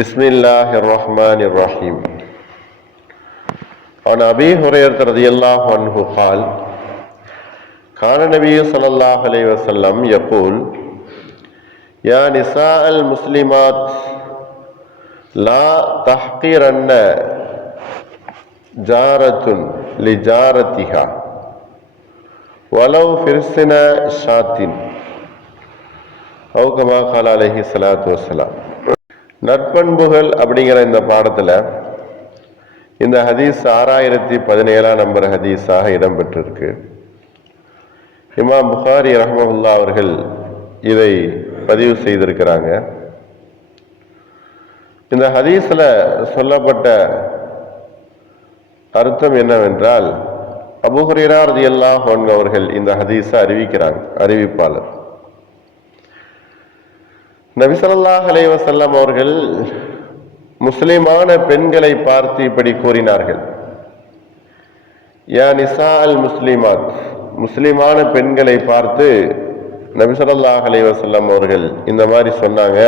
بسم الله الرحمن الرحيم. عن أبي هريرة رضي الله عنه قال كان النبي صلى الله عليه وسلم يقول يا نساء المسلمات لا تحقرن جارة لجارتها ولو فرسن شاة أو كما قال عليه الصلاة والسلام. நற்பண்புகள் அப்படிங்கிற இந்த பாடத்தில் இந்த ஹதீஸ் 6017 நம்பர் ஹதீஸாக இடம்பெற்றிருக்கு. இமாம் புகாரி ரஹ்மஹுல்லா அவர்கள் இதை பதிவு செய்திருக்கிறாங்க. இந்த ஹதீஸில் சொல்லப்பட்ட அர்த்தம் என்னவென்றால், அபூ ஹுரைரா ரலியல்லாஹு அன்ஹு அவர்கள் இந்த ஹதீஸை அறிவிப்பாளர். நபி ஸல்லல்லாஹு அலைஹி வஸல்லம் அவர்கள் முஸ்லிமான பெண்களை பார்த்து இப்படி கூறினார்கள். யா நிசா அல் முஸ்லிமாத், முஸ்லிமான பெண்களை பார்த்து நபி ஸல்லல்லாஹு அலைஹி வஸல்லம் அவர்கள் இந்த மாதிரி சொன்னாங்க.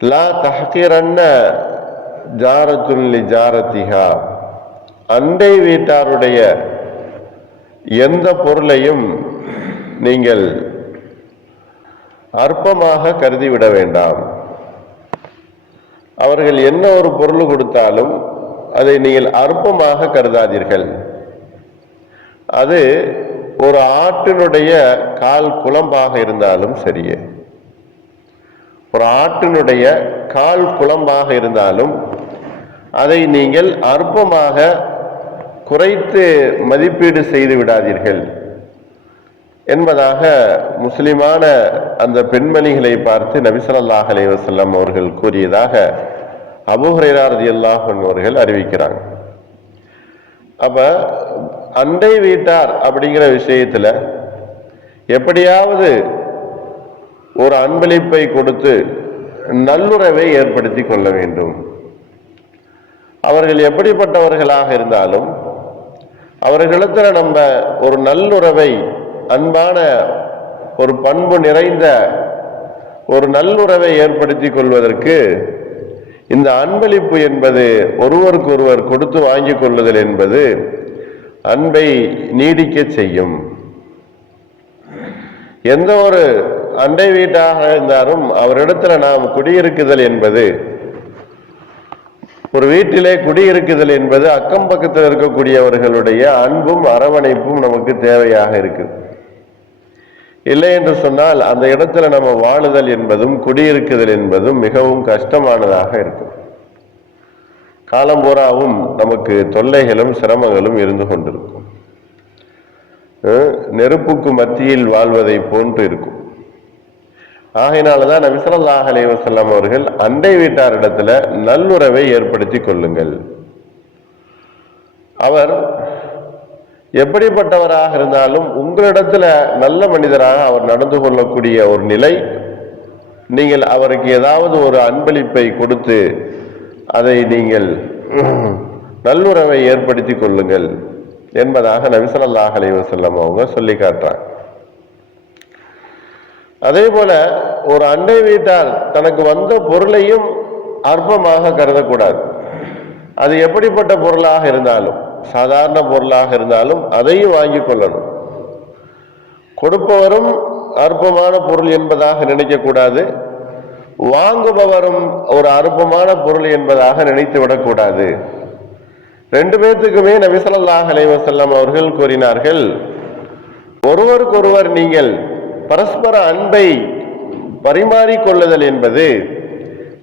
லா தஹ்கிரன்ன ஜாரத்துன் லி ஜாரத்திஹா, அண்டை வீட்டாருடைய எந்த பொருளையும் நீங்கள் அற்பமாக கருதிவிட வேண்டாம். அவர்கள் என்ன ஒரு பொருள் கொடுத்தாலும் அதை நீங்கள் அற்பமாக கருதாதீர்கள். அது ஒரு ஆட்டினுடைய கால் குளம்பாக இருந்தாலும் சரியே, ஒரு ஆட்டினுடைய கால் குளம்பாக இருந்தாலும் அதை நீங்கள் அற்பமாக குறைத்து மதிப்பீடு செய்து விடாதீர்கள் என்பதாக முஸ்லிமான அந்த பெண்மணிகளை பார்த்து நபி ஸல்லல்லாஹு அலைஹி வஸல்லம் அவர்கள் கூறியதாக அபூ ஹுரைரா ரலியல்லாஹு அன்ஹு அவர்கள் அறிவிக்கிறாங்க. அப்ப அண்டை வீட்டார் அப்படிங்கிற விஷயத்துல எப்படியாவது ஒரு அன்பளிப்பை கொடுத்து நல்லுறவை ஏற்படுத்தி கொள்ள வேண்டும். அவர்கள் எப்படிப்பட்டவர்களாக இருந்தாலும் அவர்களிடத்துல நம்ம ஒரு நல்லுறவை, அன்பான ஒரு பண்பு நிறைந்த ஒரு நல்லுறவை ஏற்படுத்தி கொள்வதற்கு இந்த அன்பளிப்பு என்பது, ஒருவருக்கு ஒருவர் கொடுத்து வாங்கிக் கொள்ளுதல் என்பது அன்பை நீடிக்க செய்யும். எந்த ஒரு அண்டை வீட்டாக இருந்தாலும் அவரிடத்துல நாம் குடியிருக்குதல் என்பது, ஒரு வீட்டிலே குடியிருக்குதல் என்பது அக்கம் பக்கத்தில் இருக்கக்கூடியவர்களுடைய அன்பும் அரவணைப்பும் நமக்கு தேவையாக இருக்குது. இல்லை என்று சொன்னால் அந்த இடத்துல நம்ம வாழுதல் என்பதும் குடியிருக்குதல் என்பதும் மிகவும் கஷ்டமானதாக இருக்கும். காலம் பூராவும் நமக்கு தொல்லைகளும் சிரமங்களும் இருந்து கொண்டிருக்கும். நெருப்புக்கு மத்தியில் வாழ்வதை போன்று இருக்கும். ஆகையினாலதான் நபி ஸல்லல்லாஹு அலைஹி வஸல்லம் அவர்கள் அண்டை வீட்டாரிடத்துல நல்லுறவை ஏற்படுத்தி கொள்ளுங்கள். அவர் எப்படிப்பட்டவராக இருந்தாலும் உங்களிடத்துல நல்ல மனிதராக அவர் நடந்து கொள்ளக்கூடிய ஒரு நிலை, நீங்கள் அவருக்கு ஏதாவது ஒரு அன்பளிப்பை கொடுத்து அதை நீங்கள் நல்லுறவை ஏற்படுத்தி கொள்ளுங்கள் என்பதாக நபி ஸல்லல்லாஹு அலைஹி வஸல்லம் அவங்க சொல்லி காட்டுறாங்க. அதே போல ஒரு அண்டை வீட்டார் தனக்கு வந்த பொருளையும் அற்பமாக கருதக்கூடாது. அது எப்படிப்பட்ட பொருளாக இருந்தாலும், சாதாரண பொருளாக இருந்தாலும் அதையும் வாங்கி கொள்ளணும். கொடுப்பவரும் அற்பமான பொருள் என்பதாக நினைக்கக்கூடாது, வாங்குபவரும் ஒரு அற்பமான பொருள் என்பதாக நினைத்து விடக்கூடாது. ரெண்டு பேர்த்துக்குமே நபி ஸல்லல்லாஹு அலைஹி வஸல்லம் அவர்கள் கூறினார்கள், ஒருவருக்கொருவர் நீங்கள் பரஸ்பர அன்பை பரிமாறிக்கொள்ளுதல் என்பது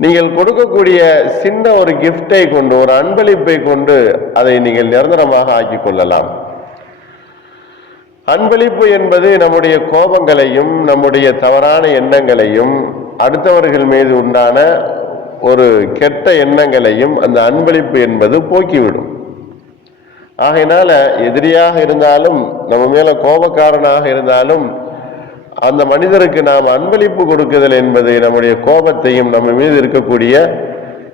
நீங்கள் கொடுக்கக்கூடிய சின்ன ஒரு கிஃப்டை கொண்டு, ஒரு அன்பளிப்பை கொண்டு அதை நீங்கள் நிரந்தரமாக ஆக்கிக் கொள்ளலாம். அன்பளிப்பு என்பது நம்முடைய கோபங்களையும் நம்முடைய தவறான எண்ணங்களையும் அடுத்தவர்கள் மீது உண்டான ஒரு கெட்ட எண்ணங்களையும் அந்த அன்பளிப்பு என்பது போக்கிவிடும். ஆகையினால எதிரியாக இருந்தாலும், நம்ம மேல கோபக்காரனாக இருந்தாலும், அந்த மனிதருக்கு நாம் அன்பளிப்பு கொடுக்குதல் என்பது நம்முடைய கோபத்தையும் நம்ம மீது இருக்கக்கூடிய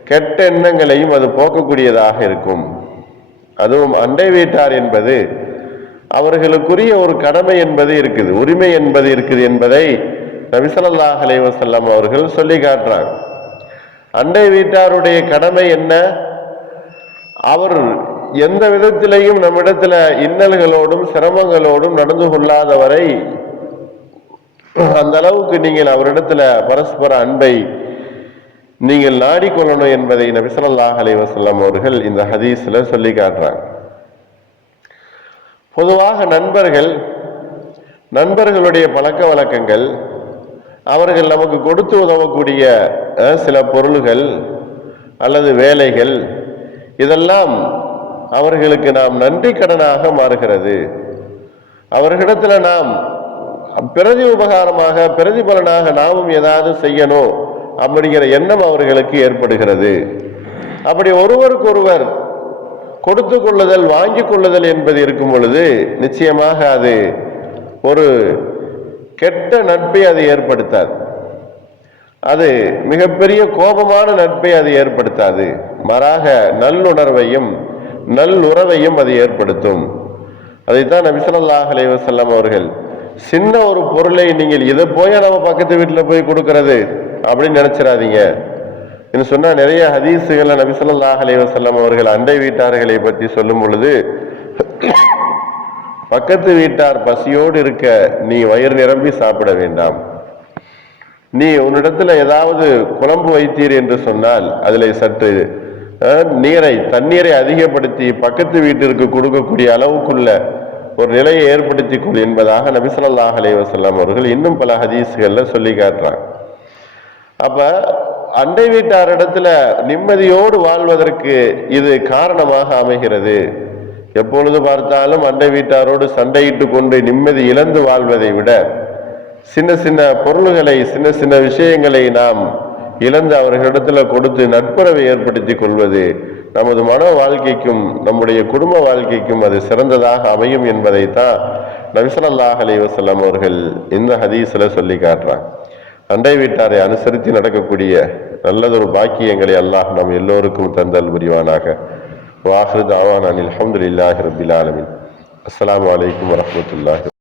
கெட்ட எண்ணங்களையும் அது போக்கக்கூடியதாக இருக்கும். அதுவும் அண்டை வீட்டார் என்பது அவர்களுக்குரிய ஒரு கடமை என்பது இருக்குது, உரிமை என்பது இருக்குது என்பதை நபி ஸல்லல்லாஹு அலைஹி வஸல்லம் அவர்கள் சொல்லி காட்டுறாங்க. அண்டை வீட்டாருடைய கடமை என்ன? அவர் எந்த விதத்திலையும் நம்மிடத்துல இன்னல்களோடும் சிரமங்களோடும் நடந்து கொள்ளாதவரை அந்த அளவுக்கு நீங்கள் அவரிடத்துல பரஸ்பர அன்பை நீங்கள் நாடிக்கொள்ளணும் என்பதை நபி ஸல்லல்லாஹு அலைஹி வஸல்லம் அவர்கள் இந்த ஹதீஸ்ல சொல்லி காட்டுறாங்க. பொதுவாக நண்பர்களுடைய பழக்க வழக்கங்கள், அவர்கள் நமக்கு கொடுத்து உதவக்கூடிய சில பொருள்கள் அல்லது வேலைகள், இதெல்லாம் அவர்களுக்கு நாம் நன்றி கடனாக மாறுகிறது. அவர்களிடத்துல நாம் பிரதி உபகாரமாக பிரதிபலனாக நாமும் ஏதாவது செய்யணும் அப்படிங்கிற எண்ணம் அவர்களுக்கு ஏற்படுகிறது. அப்படி ஒருவருக்கொருவர் கொடுத்து கொள்ளுதல் வாங்கி கொள்ளுதல் என்பது இருக்கும் பொழுது நிச்சயமாக அது ஒரு கெட்ட நட்பை அது ஏற்படுத்தாது. அது மிகப்பெரிய கோபமான நட்பை அது ஏற்படுத்தாது. மாறாக நல்லுணர்வையும் நல்லுறவையும் அது ஏற்படுத்தும். அதைத்தான் நபி ஸல்லல்லாஹு அலைஹி வஸல்லம் அவர்கள், சின்ன ஒரு பொருளை நீங்கள் இதை போய் நம்ம பக்கத்து வீட்டில் போய் கொடுக்கறது அப்படின்னு நினைச்சிடாதீங்க என்று சொன்னா, நிறைய ஹதீஸுகளை நபி ஸல்லல்லாஹு அலைஹி வஸல்லம் அவர்கள் அண்டை வீட்டார்களை பற்றி சொல்லும் பொழுது, பக்கத்து வீட்டார் பசியோடு இருக்க நீ வயிறு நிரம்பி சாப்பிட வேண்டாம். நீ உன்னிடத்துல ஏதாவது குழம்பு வைத்தீர் என்று சொன்னால் அதில் சற்று தண்ணீரை அதிகப்படுத்தி பக்கத்து வீட்டிற்கு கொடுக்கக்கூடிய அளவுக்குள்ள ஒரு நிலையை ஏற்படுத்தி கொள் என்பதாக நபி ஸல்லல்லாஹு அலைஹி வஸல்லம் அவர்கள் இன்னும் பல ஹதீஸ்கள்ல சொல்லி காட்டுறாங்க. அப்ப அண்டை வீட்டாரிடத்துல நிம்மதியோடு வாழ்வதற்கு இது காரணமாக அமைகிறது. எப்பொழுது பார்த்தாலும் அண்டை வீட்டாரோடு சண்டையிட்டு கொண்டு நிம்மதி இழந்து வாழ்வதை விட, சின்ன சின்ன பொருள்களை சின்ன சின்ன விஷயங்களை நாம் இழந்து அவர்களிடத்துல கொடுத்து நட்புறவை ஏற்படுத்தி கொள்வது நமது மன வாழ்க்கைக்கும் நம்முடைய குடும்ப வாழ்க்கைக்கும் அது சிறந்ததாக அமையும் என்பதைத்தான் நபி ஸல்லல்லாஹு அலைஹி வஸல்லம் அவர்கள் இந்த ஹதீஸ்ல சொல்லி காட்டுறாங்க. அண்டை வீட்டாரை அனுசரித்து நடக்கக்கூடிய நல்லதொரு பாக்கியங்களை அல்லாஹ் நம் எல்லோருக்கும் தந்தல் புரிவானாக. வாஹிரு தஅவானா அல்ஹம்துலில்லாஹி ரப்பில் ஆலமீன். அஸ்ஸலாமு அலைக்கும் வரஹ்மத்துல்லாஹி.